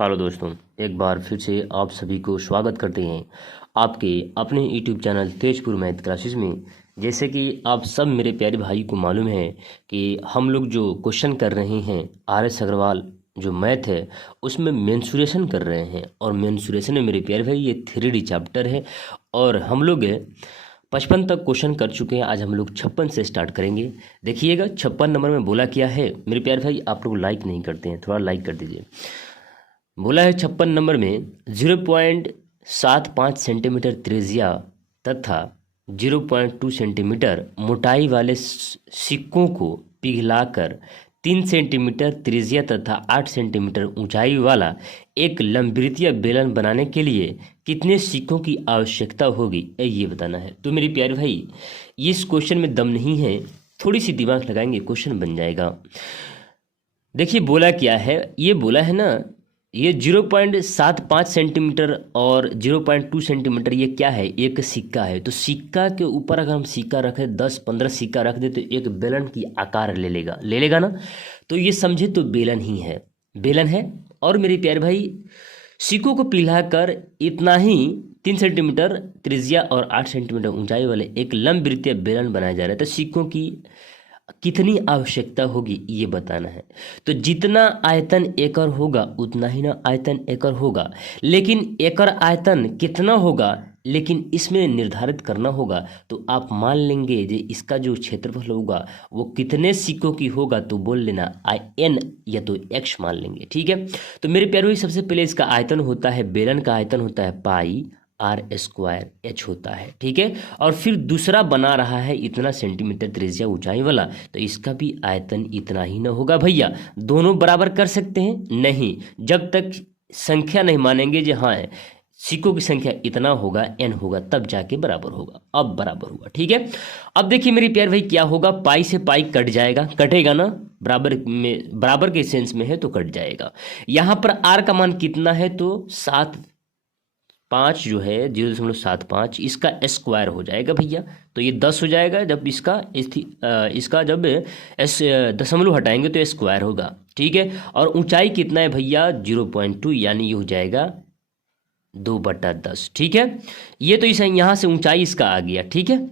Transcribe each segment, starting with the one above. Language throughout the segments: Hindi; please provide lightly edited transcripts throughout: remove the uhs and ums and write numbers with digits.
हेलो दोस्तों, एक बार फिर से आप सभी को स्वागत करते हैं आपके अपने YouTube channel Tezpur math classes में। जैसे कि आप सब मेरे प्यारे भाई को मालूम है कि हम लोग जो क्वेश्चन कर रहे हैं RS अग्रवाल जो मैथ है उसमें मेंसुरेशन कर रहे हैं। और मेंसुरेशन में मेरे प्यारे भाई ये 3D चैप्टर है और हम लोग 55 तक क्वेश्चन कर चुके हैं। आज हम लोग 56 से स्टार्ट करेंगे। देखिएगा 56 नंबर में बोला क्या है मेरे प्यारे भाई। आप लोग लाइक नहीं करते हैं, थोड़ा लाइक कर दीजिए। बोला है 56 नंबर में 0.75 सेंटीमीटर त्रिज्या तथा 0.2 सेंटीमीटर मोटाई वाले सिक्कों को पिघलाकर 3 सेंटीमीटर त्रिज्या तथा 8 सेंटीमीटर ऊंचाई वाला एक लंबवृत्तीय बेलन बनाने के लिए कितने सिक्कों की आवश्यकता होगी, ये बताना है। तो मेरे प्यारे भाई इस क्वेश्चन में दम नहीं है, थोड़ी सी दिमाग लगाएंगे क्वेश्चन बन जाएगा। देखिए बोला क्या है, ये बोला है ना, ये 0.75 सेंटीमीटर और 0.2 सेंटीमीटर ये क्या है, एक सिक्का है। तो सिक्का के ऊपर अगर हम सिक्का रखें 10-15 सिक्का रख दे तो एक बेलन की आकार ले लेगा ना। तो ये समझे तो बेलन ही है, बेलन है। और मेरे प्यारे भाई सिक्कों को पिघलाकर इतना ही 3 सेंटीमीटर त्रिज्या और 8 सेंटीमीटर ऊंचाई वाले एक लंबवृत्तीय बेलन बनाया जा रहा है। तो सिक्कों की कितनी आवश्यकता होगी ये बताना है। तो जितना आयतन एकड़ होगा उतना ही ना आयतन एकड़ होगा, लेकिन एकड़ आयतन कितना होगा लेकिन इसमें निर्धारित करना होगा। तो आप मान लेंगे कि इसका जो क्षेत्रफल होगा वो कितने सिक्कों की होगा, तो बोल लेना n या तो x मान लेंगे, ठीक है। तो मेरे प्यारे सबसे पहले इसका आयतन होता है, बेलन का आयतन होता है पाई r² h होता है, ठीक है। और फिर दूसरा बना रहा है इतना सेंटीमीटर त्रिज्या ऊंचाई वाला, तो इसका भी आयतन इतना ही ना होगा भैया। दोनों बराबर कर सकते हैं नहीं, जब तक संख्या नहीं मानेंगे जो हाँ सिक्कों की संख्या इतना होगा n होगा तब जाके बराबर होगा। अब बराबर हुआ, ठीक है। अब देखिए मेरी प्यार भाई क्या होगा, पाई से पाई कट जाएगा, कटेगा ना, बराबर के सेंस में है तो कट जाएगा। यहाँ पर r का मान कितना है तो 7.5 जो है 0.75 इसका स्क्वायर हो जाएगा भैया। तो ये 10 हो जाएगा, जब इसका जब दशमलव हटाएंगे तो स्क्वायर होगा, ठीक है। और ऊंचाई कितना है भैया 0.2, यानी ये हो जाएगा 2/10, ठीक है। ये तो इस यहाँ से ऊंचाई इसका आ गया, ठीक है।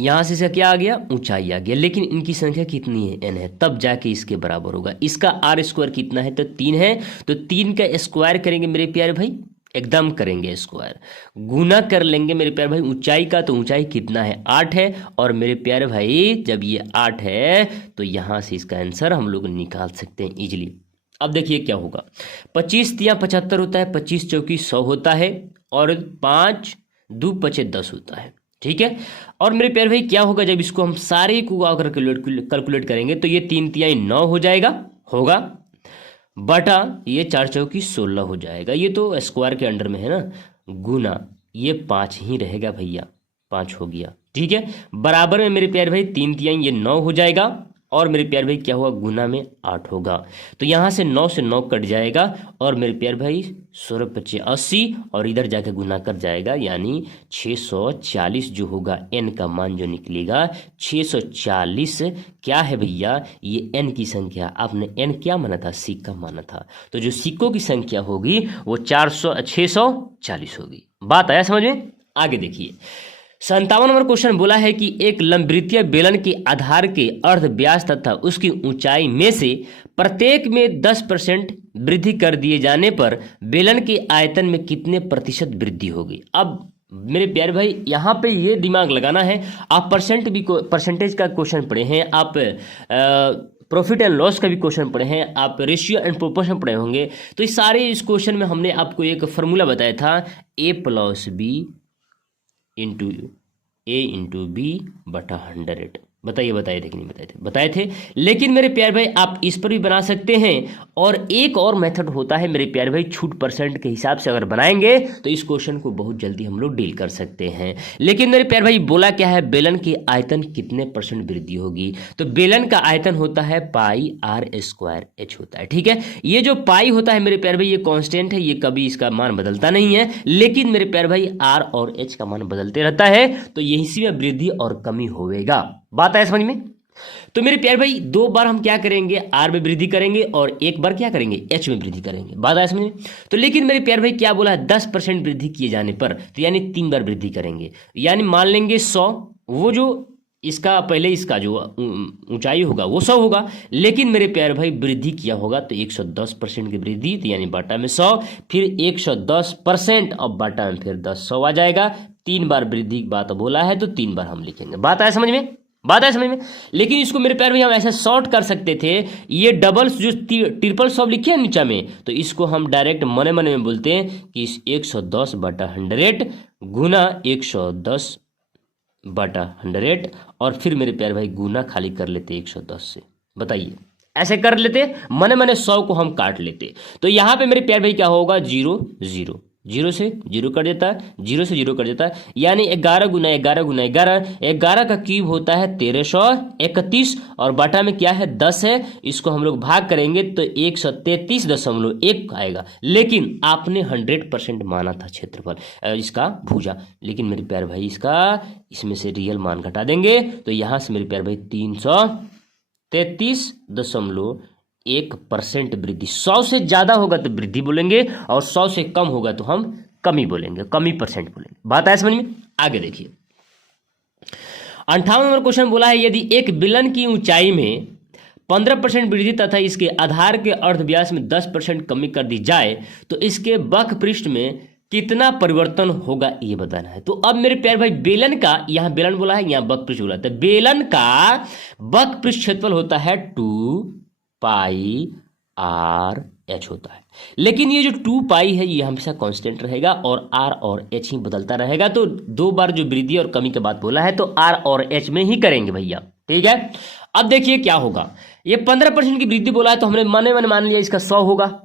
यहाँ से इसका क्या आ गया, ऊंचाई आ गया, लेकिन इनकी संख्या कितनी है n है, तब जाके इसके बराबर होगा। इसका r² कितना है तो 3 है, तो 3 का स्क्वायर करेंगे मेरे प्यारे भाई, एकदम करेंगे स्क्वायर, गुना कर लेंगे मेरे प्यारे भाई ऊंचाई का। तो ऊंचाई कितना है 8 है, और मेरे प्यारे भाई जब ये 8 है तो यहाँ से इसका आंसर हम लोग निकाल सकते हैं इजीली। अब देखिए क्या होगा, 25 तिया 75 होता है, 25 चौकी 100 होता है, और 5 2 5 10 होता है, ठीक है। और मेरे प्यारे भाई क्या होगा, जब इसको हम सारे को अगर कैलकुलेट करेंगे तो ये 3 तिया 9 हो जाएगा, होगा बटा ये 4 चौकी 16 हो जाएगा। ये तो स्क्वायर के अंडर में है ना, गुना ये 5 ही रहेगा भैया, 5 हो गया, ठीक है। बराबर में मेरे प्यारे भाई 3 तिया ये 9 हो जाएगा, और मेरे प्यारे भाई क्या हुआ गुना में 8 होगा। तो यहाँ से 9 से 9 कट जाएगा, और मेरे प्यारे भाई 16 × 5 80, और इधर जाके गुना कर जाएगा, यानी 640 जो होगा n का मान जो निकलेगा 640 क्या है भैया, ये n की संख्या। आपने n क्या माना था, सिक्का माना था, तो जो सिक्कों की संख्या होगी वो 640 होगी। बात आया समझ में। आगे देखिए 57 नंबर क्वेश्चन बोला है कि एक लंबवृत्तीय बेलन के आधार के अर्ध व्यास तथा उसकी ऊंचाई में से प्रत्येक में 10% वृद्धि कर दिए जाने पर बेलन के आयतन में कितने प्रतिशत वृद्धि होगी। अब मेरे प्यारे भाई यहाँ पे ये दिमाग लगाना है, आप परसेंटेज का क्वेश्चन पढ़े हैं, आप प्रॉफिट एंड लॉस का भी क्वेश्चन पढ़े हैं, आप रेशियो एंड प्रोपोर्शन पढ़े होंगे। तो इस सारे इस क्वेश्चन में हमने आपको एक फॉर्मूला बताया था, a+b इंटू a/b/100। बताए थे कि नहीं बताए थे। लेकिन मेरे प्यारे भाई आप इस पर भी बना सकते हैं, और एक और मेथड होता है मेरे प्यारे भाई, छूट परसेंट के हिसाब से अगर बनाएंगे तो इस क्वेश्चन को बहुत जल्दी हम लोग डील कर सकते हैं। लेकिन मेरे प्यारे भाई बोला क्या है, बेलन की आयतन कितने % वृद्धि होगी। तो बेलन का आयतन होता है पाई r² h होता है, ठीक है। ये जो पाई होता है मेरे प्यारे भाई ये कांस्टेंट है, ये कभी इसका मान बदलता नहीं है, लेकिन मेरे प्यारे भाई r और h का मान बदलते रहता है, तो यही से वृद्धि और कमी होगा। बात है समझ में। तो मेरे प्यारे भाई दो बार हम क्या करेंगे, आर में वृद्धि करेंगे और एक बार क्या करेंगे, एच में वृद्धि करेंगे। बात आया समझ में? तो लेकिन मेरे प्यारे भाई क्या बोला है, 10% वृद्धि किए जाने पर, तो यानी 3 बार वृद्धि करेंगे, यानी मान लेंगे 100, वो जो इसका पहले इसका जो ऊंचाई होगा वो 100 होगा, लेकिन मेरे प्यारे भाई वृद्धि किया होगा तो 110% की वृद्धि, तो यानी बाटा में 100, फिर 110% और बाटा में फिर 10 100 आ जाएगा। 3 बार वृद्धि की बात बोला है तो 3 बार हम लिखेंगे। बात आया समझ में? बात है समझ में? लेकिन इसको मेरे प्यारे भाई हम ऐसे शॉर्ट कर सकते थे, ये डबल जो ट्रिपल 100 लिखे हैं नीचे में, तो इसको हम डायरेक्ट मने मने में बोलते हैं कि 110/100 गुना 110/100, और फिर मेरे प्यारे भाई गुना खाली कर लेते 110 से। बताइए, ऐसे कर लेते, मने मने 100 को हम काट लेते, तो यहाँ पे मेरे प्यारे भाई क्या होगा, 0 0, 0 से 0 कट जाता है, 0 से 0 कट जाता है, यानी 11 गुना 11 गुना 11, 11 का क्यूब होता है 1331, और बाटा में क्या है 10 है, इसको हम लोग भाग करेंगे तो 133.1 आएगा। लेकिन आपने 100% माना था क्षेत्रफल इसका भुजा, लेकिन मेरे प्यारे भाई इसमें से रियल मान घटा देंगे, तो यहाँ से मेरे प्यारे भाई 333.1% वृद्धि। 100 से ज्यादा होगा तो वृद्धि बोलेंगे, और 100 से कम होगा तो हम कमी बोलेंगे, कमी परसेंट बोलेंगे। बात आया समझ में? आगे देखिए 58 नंबर क्वेश्चन बोला है, यदि एक विलन की ऊंचाई में 15% वृद्धि तथा इसके आधार के अर्धव्यास में 10% कमी कर दी जाए तो इसके वक्र पृष्ठ में कितना परिवर्तन होगा, ये बताना है। तो अब मेरे प्यारे भाई बेलन का, यहाँ बेलन बोला है, यहाँ वक्र पृष्ठ बोला है, तो बेलन का वक्र पृष्ठ क्षेत्रफल होता है 2πr/h होता है, लेकिन ये जो 2π है ये हमेशा कांस्टेंट रहेगा और r और h ही बदलता रहेगा। तो 2 बार जो वृद्धि और कमी की बात बोला है तो r और h में ही करेंगे भैया, ठीक है। अब देखिए क्या होगा, ये 15% की वृद्धि बोला है तो हमने मने मन मान लिया इसका 100 होगा,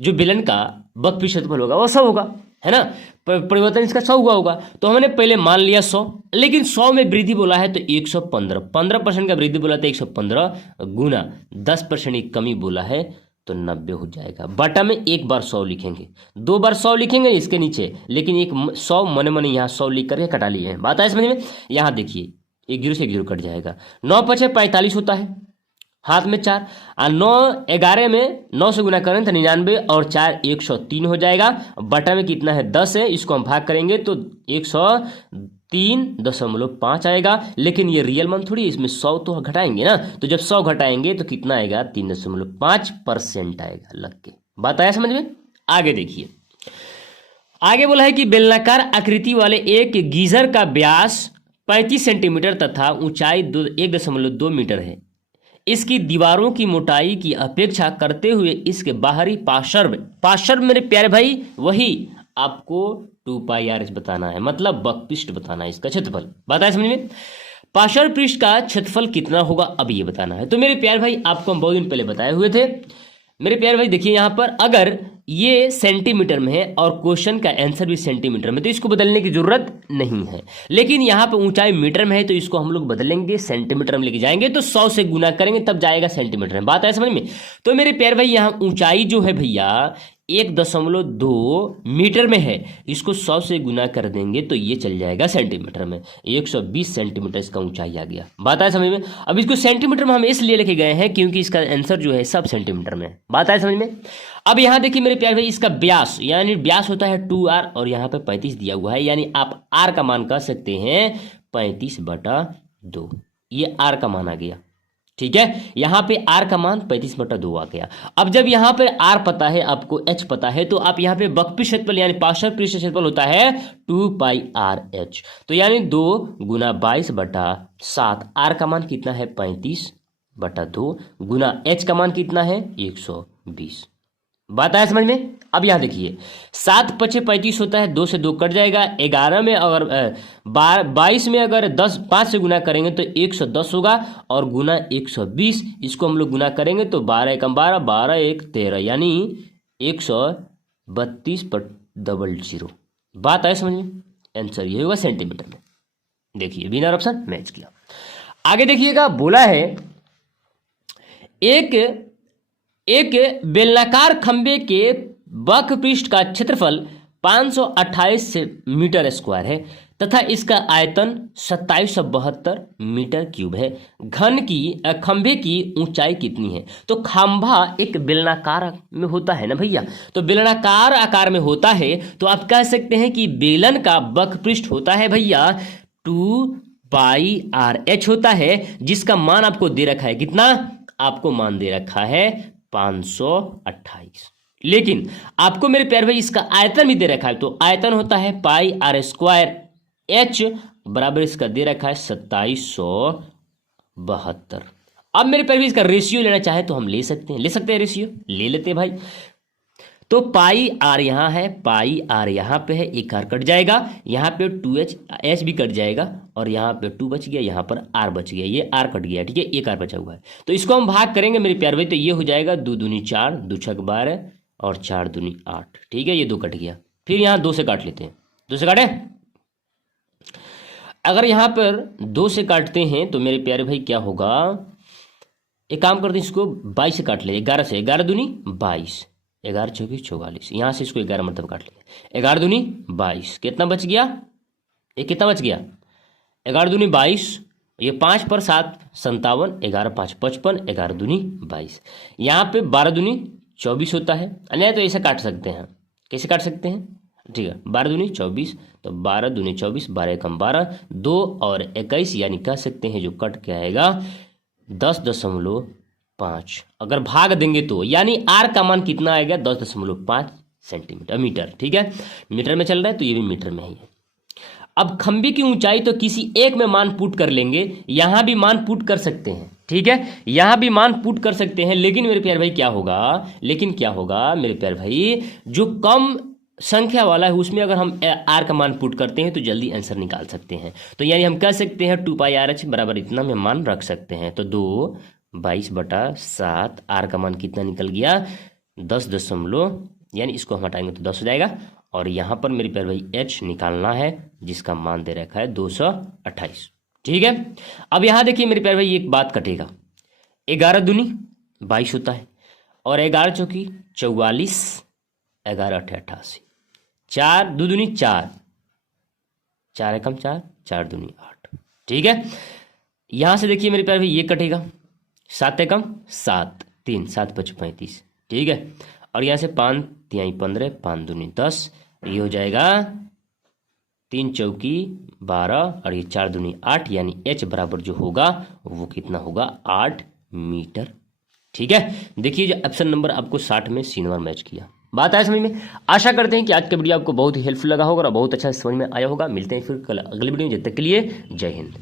जो बेलन का वक्र पृष्ठ क्षेत्रफल होगा वो 100 होगा, है ना, परिवर्तन इसका 100 हुआ होगा, तो हमने पहले मान लिया 100, लेकिन 100 में वृद्धि बोला है तो 115, 15% का वृद्धि बोला तो 115 गुना 10% की कमी बोला है तो 90 हो जाएगा। बटा में एक बार 100 लिखेंगे, 2 बार 100 लिखेंगे इसके नीचे, लेकिन एक 100 मने मने यहाँ 100 लिख करके कटा लिए हैं। बात है समझ में? यहाँ देखिए 1 0 से 1 0 कट जाएगा, 9 5 45 होता है, हाथ में 4, और 9 11 में 9 से गुना करें तो 99, और 4 103 हो जाएगा। बटा में कितना है 10 है, इसको हम भाग करेंगे तो 103.5 आएगा, लेकिन ये रियल मान थोड़ी, इसमें 100 तो घटाएंगे ना, तो जब 100 घटाएंगे तो कितना आएगा 3.5% आएगा लग के। बात आया समझ में? आगे देखिए, आगे बोला है कि बेलनाकार आकृति वाले एक गीजर का व्यास 35 सेंटीमीटर तथा ऊंचाई 1.2 मीटर है। इसकी दीवारों की मोटाई की अपेक्षा करते हुए इसके बाहरी पार्श्व मेरे प्यारे भाई वही आपको 2πr बताना है, मतलब वक्र पृष्ठ बताना है इसका क्षेत्रफल। बताया समझ में? पार्श्व पृष्ठ का क्षेत्रफल कितना होगा अब ये बताना है। तो मेरे प्यारे भाई आपको हम बहुत दिन पहले बताए हुए थे। मेरे प्यारे भाई देखिए यहाँ पर अगर ये सेंटीमीटर में है और क्वेश्चन का आंसर भी सेंटीमीटर में, तो इसको बदलने की जरूरत नहीं है, लेकिन यहाँ पे ऊंचाई मीटर में है तो इसको हम लोग बदलेंगे, सेंटीमीटर में लेके जाएंगे, तो 100 से गुना करेंगे तब जाएगा सेंटीमीटर में। बात है समझ में? तो मेरे प्यारे भाई यहाँ ऊंचाई जो है भैया 1.2 मीटर में है, इसको 100 से गुना कर देंगे तो ये चल जाएगा सेंटीमीटर में, 120 सेंटीमीटर इसका ऊंचाई आ गया। बात आया समझ में? अब इसको सेंटीमीटर में हम इसलिए लेके गए हैं क्योंकि इसका आंसर जो है सब सेंटीमीटर में। बात आया समझ में? अब यहाँ देखिए मेरे प्यारे भाई इसका व्यास, यानी व्यास होता है 2r और यहाँ पे 35 दिया हुआ है, यानी आप r का मान कह सकते हैं 35/2, ये r का मान आ गया, ठीक है। यहाँ पे r का मान 35/2 आ गया। अब जब यहाँ पे r पता है, आपको h पता है, तो आप यहाँ पे वक्र पृष्ठ क्षेत्रफल यानी पार्श्व पृष्ठ क्षेत्रफल होता है 2πrh, तो यानी 2 गुना 22/7, r का मान कितना है 35/2 गुना h का मान कितना है 120। बात आया समझ में? अब यहाँ देखिए 7 5 35 होता है, 2 से 2 कट जाएगा, 11 में अगर 22 में अगर 5 से गुना करेंगे तो 110 होगा, और गुना 120, इसको हम लोग गुना करेंगे तो 12 1 12, 12 1 13, यानी 132/00। बात आया समझ में? आंसर ये होगा सेंटीमीटर में। देखिए बिना ऑप्शन मैच किया। आगे देखिएगा, बोला है एक बेलनाकार खंबे के वक्र पृष्ठ का क्षेत्रफल 528 मीटर स्क्वायर है तथा इसका आयतन 2772 मीटर क्यूब है। घन की खंभे की ऊंचाई कितनी है? तो खंभा एक बेलनाकार में होता है ना भैया, तो बेलनाकार आकार में होता है, तो आप कह सकते हैं कि बेलन का वक्रपृष्ठ होता है भैया 2πr(h) होता है, जिसका मान आपको दे रखा है कितना? आपको मान दे रखा है 528। लेकिन आपको मेरे प्यारे भाई इसका आयतन भी दे रखा है, तो आयतन होता है πr²। h बराबर इसका दे रखा है 2772। अब मेरे प्यारे भाई इसका रेशियो लेना चाहे तो हम ले सकते हैं रेशियो ले लेते हैं भाई। तो पाई आर यहाँ है, पाई आर यहाँ पे है, एक आर कट जाएगा, यहाँ पे 2h h भी कट जाएगा, और यहाँ पे 2 बच गया, यहाँ पर r बच गया, ये r कट गया, ठीक है, एक r बचा हुआ है। तो इसको हम भाग करेंगे मेरे प्यारे भाई, तो ये हो जाएगा 2 दूनी 4, 2 छक 12 और 4 दूनी 8, ठीक है, ये 2 कट गया। फिर यहाँ 2 से काट लेते हैं, 2 से काटे। अगर यहाँ पर 2 से काटते हैं तो मेरे प्यारे भाई क्या होगा, एक काम करते हैं, इसको 22 से काट ले, 11 से, 11 दूनी 22, 11 24 44, यहाँ से इसको 11 मतलब काट लिया, 11 दूनी 22, कितना बच गया, ये कितना बच गया, 11 दूनी 22, ये 5 पर 7 57, 11 5 55, 11 दूनी 22, यहाँ पे 12 दूनी 24 होता है, अन्य तो ऐसे काट सकते हैं, कैसे काट सकते हैं, ठीक है, 12 दूनी 24, तो 12 दूनी 24, 12 कम 12, 2 और 21, यानी कह सकते हैं जो कट के आएगा 10.5। अगर भाग देंगे तो यानी आर का मान कितना आएगा, 10.5 सेंटीमीटर मीटर, ठीक है, मीटर में चल रहा है तो ये भी मीटर में ही है। अब खंभे की ऊंचाई तो किसी एक में मान पुट कर लेंगे, यहां भी मान पुट कर सकते हैं, ठीक है, यहां भी मान पुट कर सकते हैं, लेकिन मेरे प्यारे भाई क्या होगा, मेरे प्यारे भाई जो कम संख्या वाला है उसमें अगर हम आर का मान पुट करते हैं तो जल्दी आंसर निकाल सकते हैं। तो यानी हम कह सकते हैं 2πr(h) बराबर इतना में मान रख सकते हैं, तो 2/22/7, आर का मान कितना निकल गया 10 यानी इसको हम हटाएंगे तो 10 हो जाएगा, और यहाँ पर मेरे प्यारे भाई h निकालना है जिसका मान दे रखा है 228, ठीक है। अब यहाँ देखिए मेरे प्यारे भाई एक बात कटेगा, 11 दूनी 22 होता है, और 11 चौकी 44, 11 8 88, 4 2 दूनी 4, 4 एकम 4, 4 दूनी 8, ठीक है। यहां से देखिए मेरे प्यारे भाई ये कटेगा, 7 एकम 7, 3 7 5 35, ठीक है, और यहां से 5 3 15, 5 दूनी 10, ये हो जाएगा 3 चौकी 12 और ये 4 दूनी 8, यानी h बराबर जो होगा वो कितना होगा 8 मीटर, ठीक है। देखिए जो ऑप्शन नंबर आपको 60 में सी नंबर मैच किया। बात आया समझ में? आशा करते हैं कि आज का वीडियो आपको बहुत ही हेल्पफुल लगा होगा और बहुत अच्छा समझ में आया होगा। मिलते हैं फिर कल अगले वीडियो में, जब तक के लिए जय हिंद।